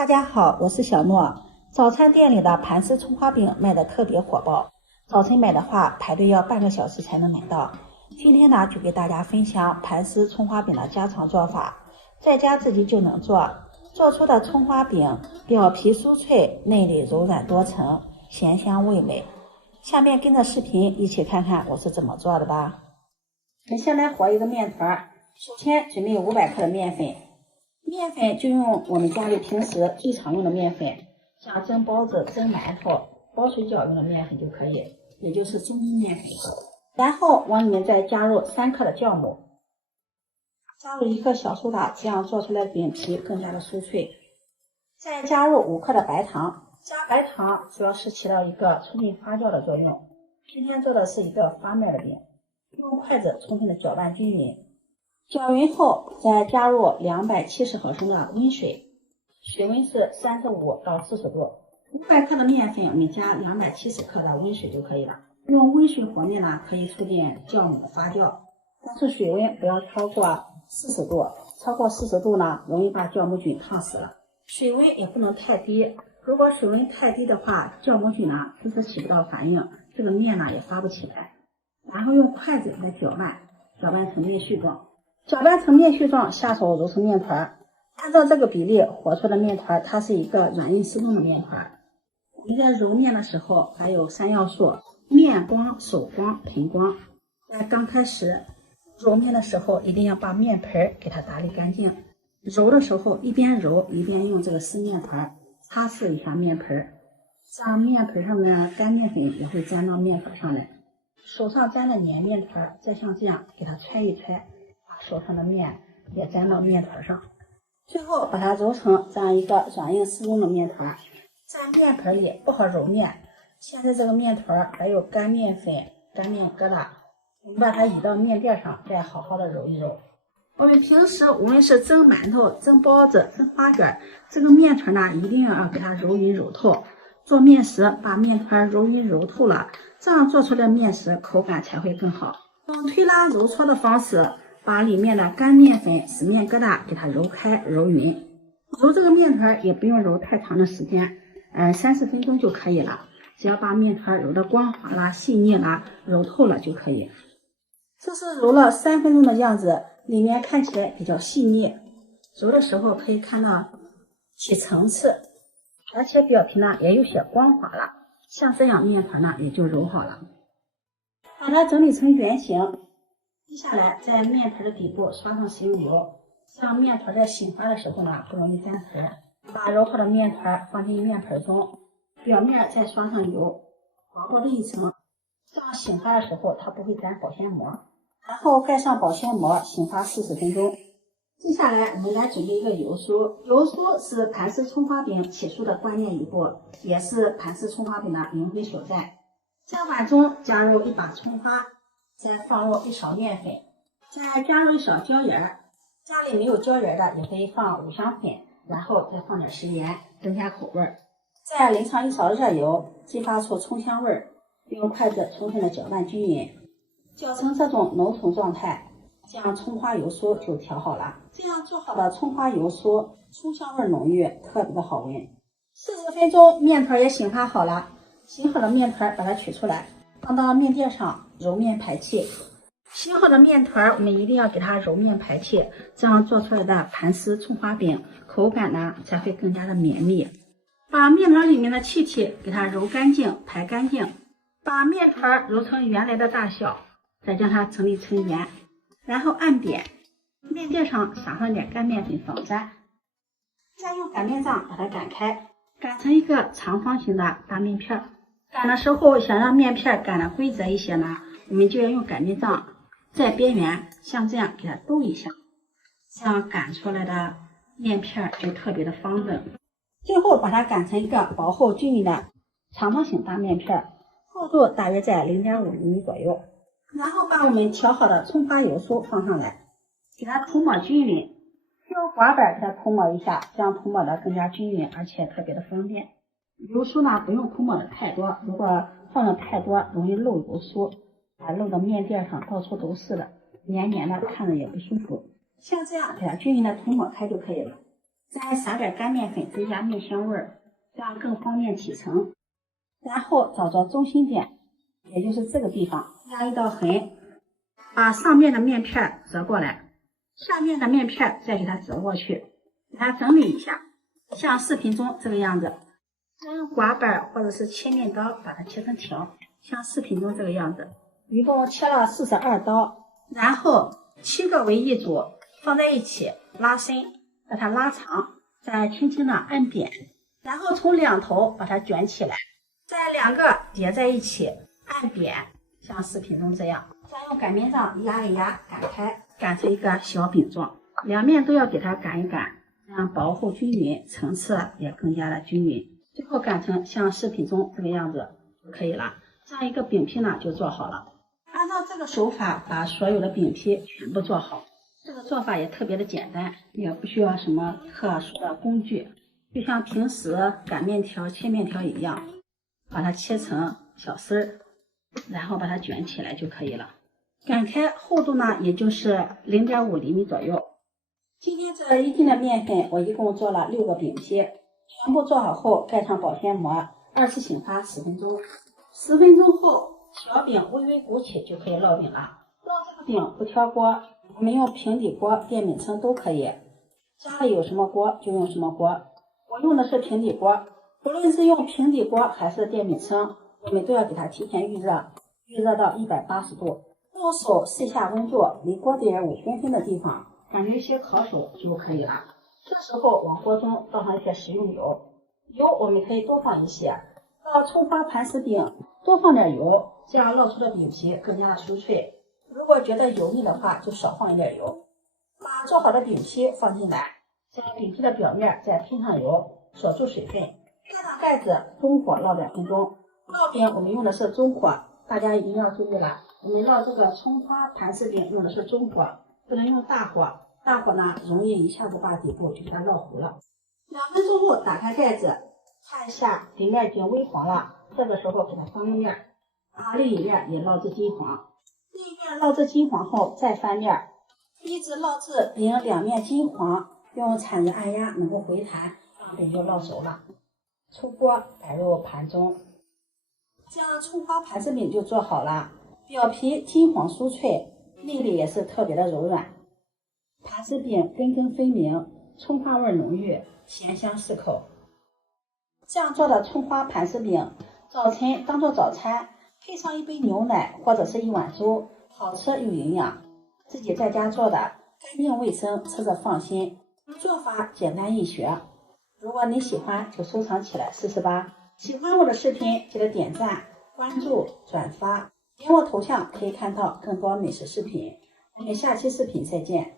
大家好，我是小诺。早餐店里的盘丝葱花饼卖的特别火爆，早晨买的话排队要半个小时才能买到。今天呢，就给大家分享盘丝葱花饼的家常做法，在家自己就能做。做出的葱花饼表皮酥脆，内里柔软多层，咸香味美。下面跟着视频一起看看我是怎么做的吧。我们先来和一个面团，首先准备500克的面粉。面粉就用我们家里平时最常用的面粉，像蒸包子、蒸馒头、包水饺用的面粉就可以，也就是中筋面粉。然后往里面再加入3克的酵母，加入1克小苏打，这样做出来的饼皮更加的酥脆。再加入5克的白糖，加白糖主要是起到一个促进发酵的作用。今天做的是一个发面的饼，用筷子充分的搅拌均匀。搅匀后，再加入270毫升的温水，水温是35到40度。500克的面粉，我们加270克的温水就可以了。用温水和面呢，可以促进酵母的发酵，但是水温不要超过40度，超过40度呢，容易把酵母菌烫死了。水温也不能太低，如果水温太低的话，酵母菌呢迟迟起不到反应，这个面呢也发不起来。然后用筷子来搅拌，搅拌成面絮状。搅拌成面絮状，下手揉成面团。按照这个比例和出的面团，它是一个软硬适中的面团。我们在揉面的时候还有3要素：面光、手光、盆光。在刚开始揉面的时候，一定要把面盆给它打理干净。揉的时候一边揉一边用这个湿面团擦拭一下面盆，这样面盆上面的干面粉也会沾到面粉上来。手上沾的粘面团，再像这样给它揣一揣，把手上的面也沾到面团上。最后把它揉成这样一个软硬适中的面团。在面盆里不好揉面，现在这个面团还有干面粉、干面疙瘩，我们把它移到面垫上，再好好的揉一揉。我们平时无论是蒸馒头、蒸包子、蒸花卷，这个面团呢，一定要给它揉匀揉透。做面时把面团揉匀揉透了，这样做出来的面食口感才会更好。用推拉揉搓的方式，把里面的干面粉、死面疙瘩给它揉开、揉匀。揉这个面团也不用揉太长的时间，30分钟就可以了。只要把面团揉得光滑啦、细腻啦、揉透了就可以。这是揉了3分钟的样子，里面看起来比较细腻。揉的时候可以看到起层次，而且表皮呢也有些光滑了。像这样面团呢也就揉好了。把它整理成圆形，接下来在面团的底部刷上食用油，这样面团在醒发的时候呢不容易粘盆。把揉好的面团放进面盆中，表面再刷上油，薄薄的一层，这样醒发的时候它不会粘保鲜膜。然后盖上保鲜膜，醒发40分钟。接下来我们来准备一个油酥，油酥是盘丝葱花饼起酥的关键一步，也是盘丝葱花饼的灵魂所在。在碗中加入1把葱花，再放入1勺面粉，再加入1勺椒盐，家里没有椒盐的也可以放五香粉，然后再放点食盐增加口味。再淋上1勺热油，激发出葱香味，用筷子充分的搅拌均匀，搅成这种浓稠状态，这样葱花油酥就调好了。这样做好的葱花油酥，葱香味浓郁，特别的好闻。40分钟，面团也醒发好了。醒好的面团把它取出来，放到面垫上揉面排气。醒好的面团我们一定要给它揉面排气，这样做出来的盘丝葱花饼口感呢才会更加的绵密。把面团里面的气体给它揉干净、排干净，把面团揉成原来的大小，再将它整理成圆，然后按扁，面垫上撒上点干面粉防粘，再用擀面杖把它擀开，擀成一个长方形的大面片。擀的时候想让面片擀的规则一些呢，我们就要用擀面杖在边缘像这样给它兜一下，这样擀出来的面片就特别的方正。最后把它擀成一个薄厚均匀的长方形大面片，厚度大约在0.5厘米左右。然后把我们调好的葱花油酥放上来，给它涂抹均匀，用刮板给它涂抹一下，这样涂抹的更加均匀，而且特别的方便。油酥呢不用涂抹的太多，如果放的太多容易漏油酥，漏到面垫上到处都是的，黏黏的看着也不舒服。像这样给它均匀的涂抹开就可以了。再撒点干面粉，增加面香味儿，这样更方便起层。然后找着中心点，也就是这个地方，压一道痕，把上面的面片折过来，下面的面片再给它折过去，给它整理一下，像视频中这个样子。再用刮板或者是切面刀把它切成条，像视频中这个样子。一共切了42刀，然后7个为一组，放在一起拉伸，把它拉长，再轻轻的按扁，然后从两头把它卷起来，再2个叠在一起按扁，像视频中这样。再用擀面杖压一压，擀开，擀成一个小饼状，两面都要给它擀一擀，这样薄厚均匀，层次也更加的均匀。最后擀成像视频中这个样子就可以了。这样一个饼皮呢就做好了。按照这个手法把所有的饼皮全部做好，这个做法也特别的简单，也不需要什么特殊的工具，就像平时擀面条、切面条一样，把它切成小丝儿，然后把它卷起来就可以了。擀开厚度呢也就是0.5厘米左右。今天这1斤的面粉我一共做了6个饼皮，全部做好后盖上保鲜膜，2次醒发10分钟。10分钟后，小饼微微鼓起就可以烙饼了。烙这个饼不挑锅，我们用平底锅、电饼铛都可以。家里有什么锅就用什么锅，我用的是平底锅。不论是用平底锅还是电饼铛，我们都要给它提前预热，预热到180度。用手试一下温度，离锅底5公分的地方，感觉有些烤手就可以了。这时候往锅中倒上一些食用油，油我们可以多放一些。到葱花盘丝饼多放点油，这样烙出的饼皮更加的酥脆。如果觉得油腻的话，就少放一点油。把做好的饼皮放进来，在饼皮的表面再喷上油，锁住水分，盖上盖子，中火烙2分钟。烙饼我们用的是中火，大家一定要注意了，我们烙这个葱花盘丝饼用的是中火，不能用大火，大火呢容易一下子把底部就给它烙糊了。2分钟后打开盖子，看一下底面已经微黄了，这个时候给它翻个面，把另一面也烙至金黄。另一面烙至金黄后再翻面，一直烙至饼2面金黄，用铲子按压能够回弹，饼就烙熟了。出锅摆入盘中，这样葱花盘丝饼就做好了。表皮金黄酥脆，粒粒也是特别的柔软。盘丝饼根根分明，葱花味浓郁，咸香适口。这样做的葱花盘丝饼，早晨当做早餐，配上一杯牛奶或者是一碗粥，好吃又营养。自己在家做的，干净卫生，吃着放心。做法简单易学，如果你喜欢就收藏起来试试吧。喜欢我的视频记得点赞、关注、转发，点我头像可以看到更多美食视频。我们下期视频再见。